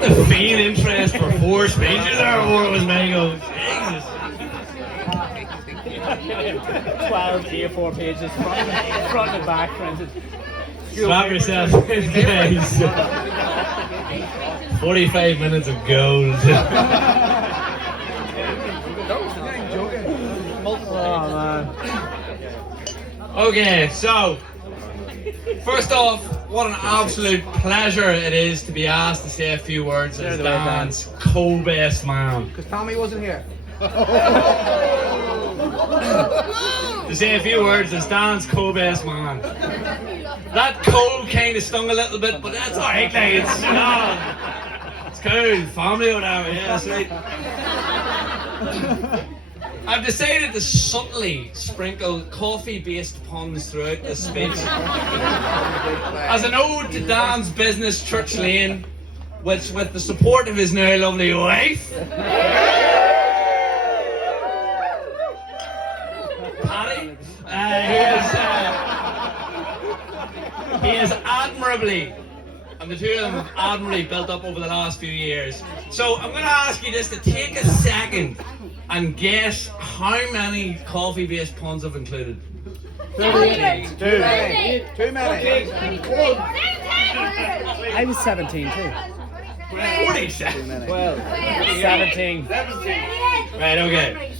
got the faint interest for 4 speeches or more was me go, Jesus. 12 A4 pages, front and back printed. Slap yourself in the face. 45 minutes of gold. Oh man. Okay, so first off, what an absolute pleasure it is to be asked to say a few words as Dan's co-best man. Because Tommy wasn't here. To say a few words as Dan's co-best man. That co kind of stung a little bit, but that's alright, like, it's, you know, it's cool, family or whatever, yeah, that's right. I've decided to subtly sprinkle coffee-based puns throughout this speech. As an ode to Dan's business, Church Lane, which, with the support of his now lovely wife, Patty, he is admirably, and the two of them have admirably built up over the last few years. So I'm going to ask you just to take a second and guess how many coffee-based puns I've included. Too many. I was 17 too. 47. 17. Right, okay.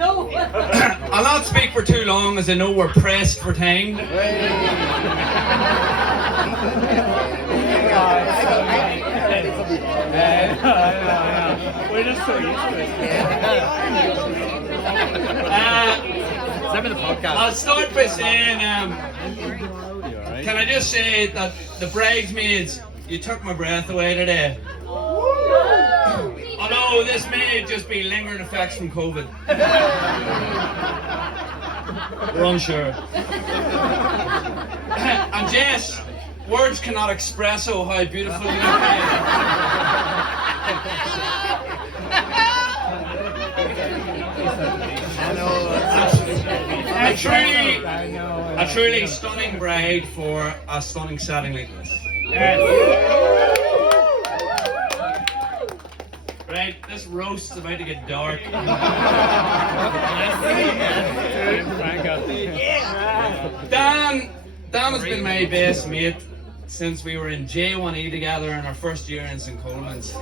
I'll not speak for too long as I know we're pressed for time. We're just so used to it. I'll start by saying, can I just say that the bridesmaids, you took my breath away today. Although this may just be lingering effects from COVID. We're unsure. And Jess, words cannot express how beautiful you look. A truly stunning bride for a stunning setting like this. Right, this roast's about to get dark. Dan has been my best mate since we were in J1E together in our first year in St. Coleman's.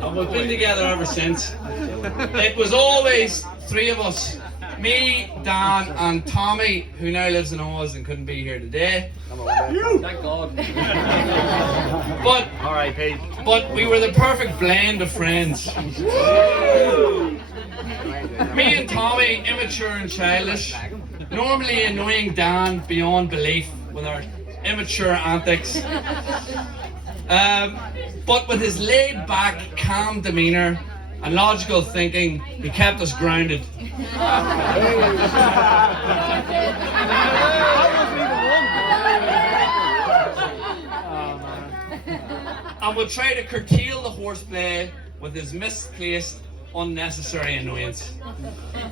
And we've been together ever since. It was always 3 of us. Me, Dan, and Tommy, who now lives in Oz and couldn't be here today. Thank God. But R.I.P. But we were the perfect blend of friends. Me and Tommy, immature and childish, normally annoying Dan beyond belief with our immature antics. But with his laid-back, calm demeanour and logical thinking, he kept us grounded. And would try to curtail the horseplay with his misplaced, unnecessary annoyance.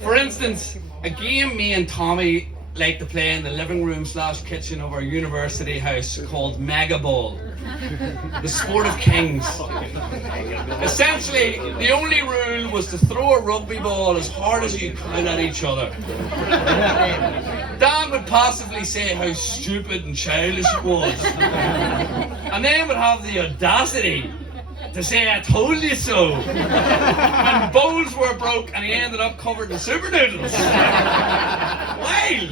For instance, a game me and Tommy like to play in the living room / kitchen of our university house called Mega Ball, the sport of kings. Essentially, the only rule was to throw a rugby ball as hard as you could at each other. Dan would passively say how stupid and childish it was, and then would have the audacity to say, "I told you so," and bowls were broke and he ended up covered in super noodles. Wild!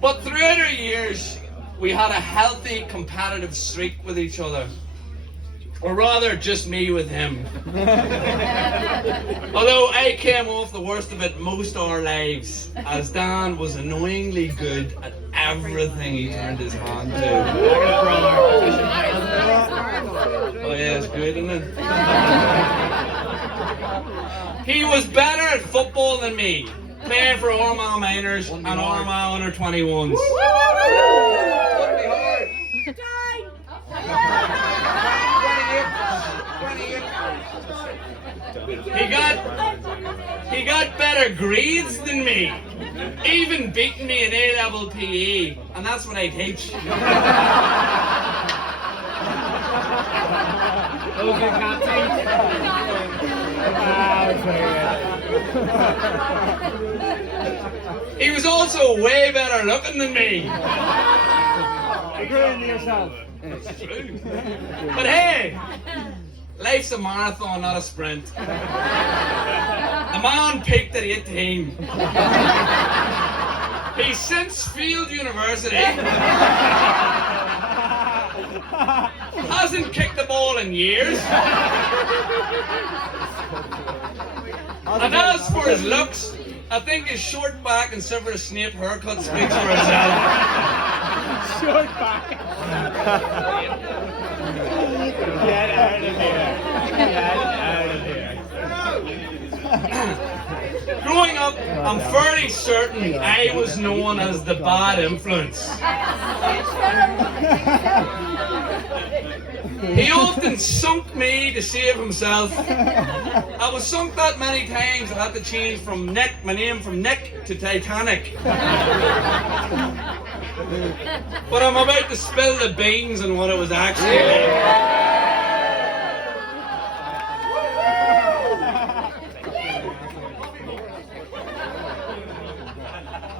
But throughout our years, we had a healthy competitive streak with each other. Or rather, just me with him. Although I came off the worst of it most of our lives, as Dan was annoyingly good at everything he turned his hand to. Oh yeah, it's good, isn't it? He was better at football than me, playing for Armagh Minors and Armagh Under 21s. He got better grades than me, even beating me in A-level PE, and that's what I teach. Those you can't teach. He was also way better looking than me. Agreeing to yourself. But hey, life's a marathon, not a sprint. The man peaked at 18. He's since failed university. Hasn't kicked the ball in years. And as for his looks, I think his short back and Severus Snape haircut speaks for itself. Short back. Get out of here. Get out of here. Growing up, I'm fairly certain I was known as the bad influence. He often sunk me to save himself. I was sunk that many times I had to change from Nick, my name from Nick to Titanic. But I'm about to spill the beans on what it was actually like.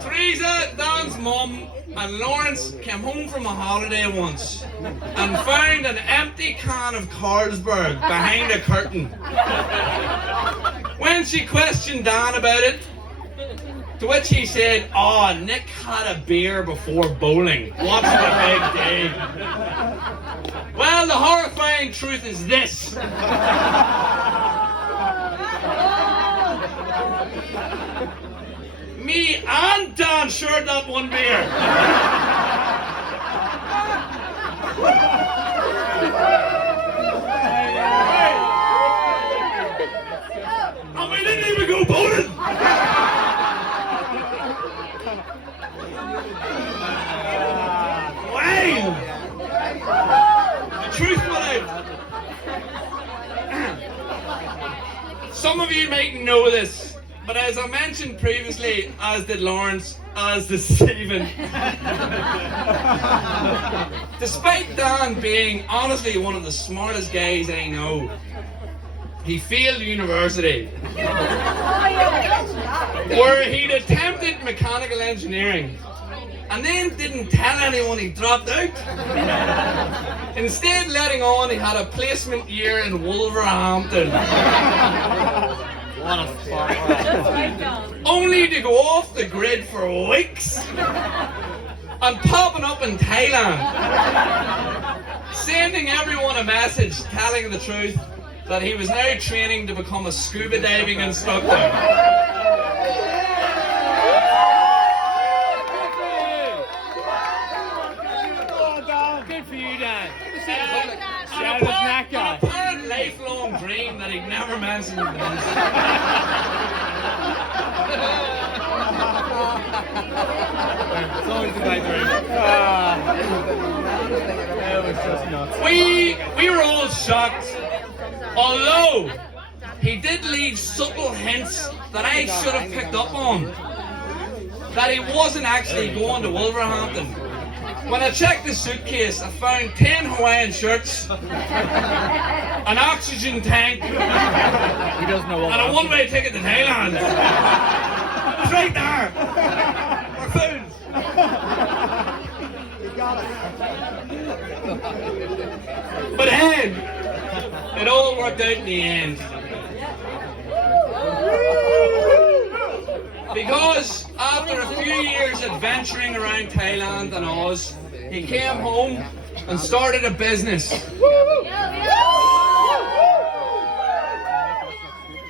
Teresa, Dan's mum, and Lawrence came home from a holiday once and found an empty can of Carlsberg behind a curtain. When she questioned Dan about it, to which he said, "Oh, Nick had a beer before bowling. What's the big deal?" Well, the horrifying truth is this. Me and Dan shared that one beer. And we didn't even go bowling. Wow. The truth will out. Some of you might know this, but as I mentioned previously, as did Lawrence, as did Stephen, despite Dan being honestly one of the smartest guys I know, he failed university, where he'd attempted mechanical engineering and then didn't tell anyone he dropped out. Instead, letting on he had a placement year in Wolverhampton. Only to go off the grid for weeks and popping up in Thailand, sending everyone a message telling the truth that he was now training to become a scuba diving instructor. Good for you, Dan. An apparent lifelong dream that he'd never mentioned to us. It's always a nice dream. That was just nuts. We were all shocked, although he did leave subtle hints that I should have picked up on, that he wasn't actually going to Wolverhampton. When I checked the suitcase, I found 10 Hawaiian shirts, an oxygen tank, He doesn't know what. and a one-way ticket to Thailand. It's right there. We're fools. But hey, it all worked out in the end. Because after a few years adventuring around Thailand and Oz, he came home and started a business.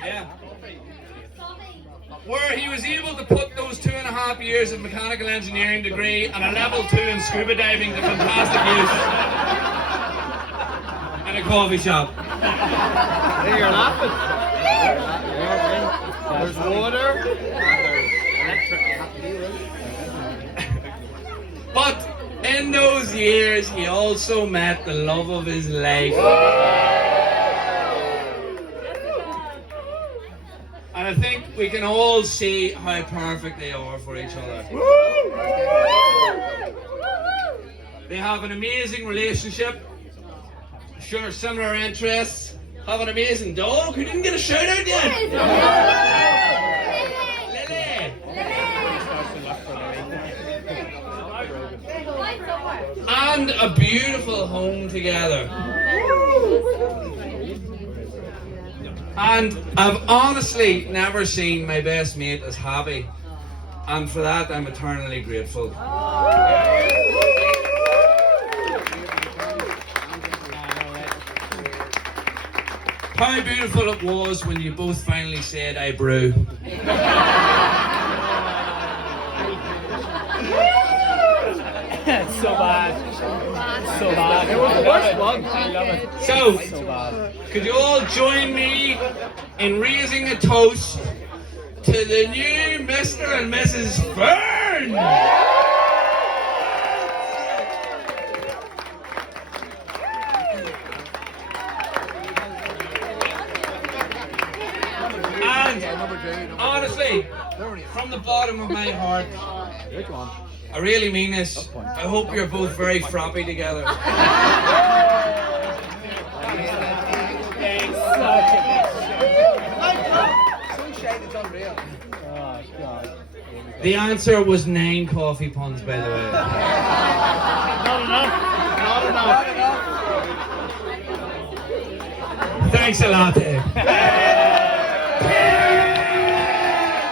Yeah. Where he was able to put those 2.5 years of mechanical engineering degree and a level 2 in scuba diving to fantastic use in a coffee shop. Hey, you're laughing. There's water and there's electric. But in those years, he also met the love of his life. And I think we can all see how perfect they are for each other. They have an amazing relationship, share similar interests, have an amazing dog who didn't get a shout out yet. Lily. And a beautiful home together. And I've honestly never seen my best mate as happy, and for that I'm eternally grateful. How beautiful it was when you both finally said I brew. So bad. So bad. It was the worst one. I love it. So, So bad. could you all join me in raising a toast to the new Mr. and Mrs. Fern? And honestly, from the bottom of my heart, I really mean this. I hope you're both very frappy together. It's such a Sunshine is unreal. Oh, God. The answer was 9 coffee puns, by the way. Not enough. Not enough. Thanks a lot, Dave.